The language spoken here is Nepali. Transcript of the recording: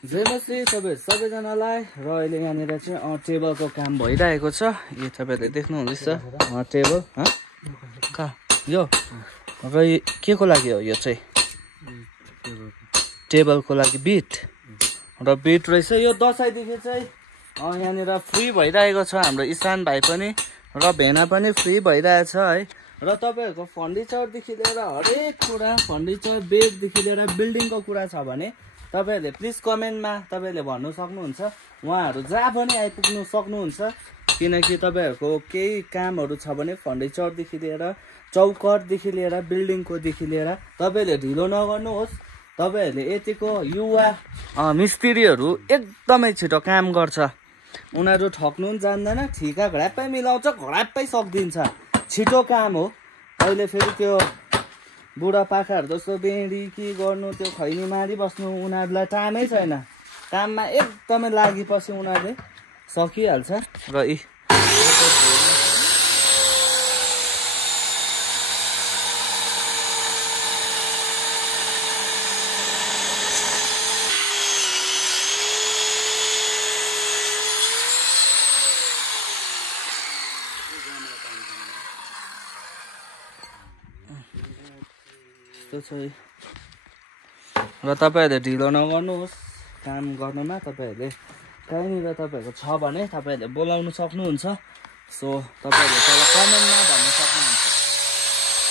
जय मसी तपाईँ सबैजनालाई र अहिले यहाँनिर चाहिँ टेबलको काम भइरहेको छ। यो तपाईँहरूले देख्नुहुँदैछ टेबल कहाँ यो र के को लागि हो यो चाहिँ टेबलको लागि बिट र बिट रहेछ। यो दसैँदेखि चाहिँ यहाँनिर फ्री भइरहेको छ। हाम्रो इसान भाइ पनि र भेना पनि फ्री भइरहेछ है। र तपाईँहरूको फर्निचरदेखि लिएर हरेक कुरा फर्निचर बेडदेखि लिएर बिल्डिङको कुरा छ भने तपाईहरूले प्लिज कमेन्टमा तपाईँहरूले भन्नु सक्नुहुन्छ। उहाँहरू जहाँ पनि आइपुग्नु सक्नुहुन्छ। किनकि तपाईँहरूको केही कामहरू छ भने फर्निचरदेखि लिएर चौकटदेखि लिएर बिल्डिङकोदेखि लिएर तपाईँहरूले ढिलो नगर्नुहोस्। तपाईँहरूले यतिको युवा मिस्त्रीहरू एकदमै छिटो काम गर्छ। उनीहरू ठग्नु पनि जान्दैन, ठिका घडाप्पै मिलाउँछ, घडाप्पै सकिदिन्छ। छिटो काम हो। अहिले फेरि त्यो बुढापाकाहरू जस्तो बेडी के गर्नु त्यो खैनी मारिबस्नु उनीहरूलाई टाइमै छैन। काममा एकदमै लागिपछि उनीहरूले सकिहाल्छ। र र तपाईँहरूले ढिलो नगर्नुहोस् काम गर्नुमा। तपाईँहरूले कहीँनिर तपाईँहरूको छ भने तपाईँहरूले बोलाउनु सक्नुहुन्छ। सो तपाईँहरूले तल कमेन्टमा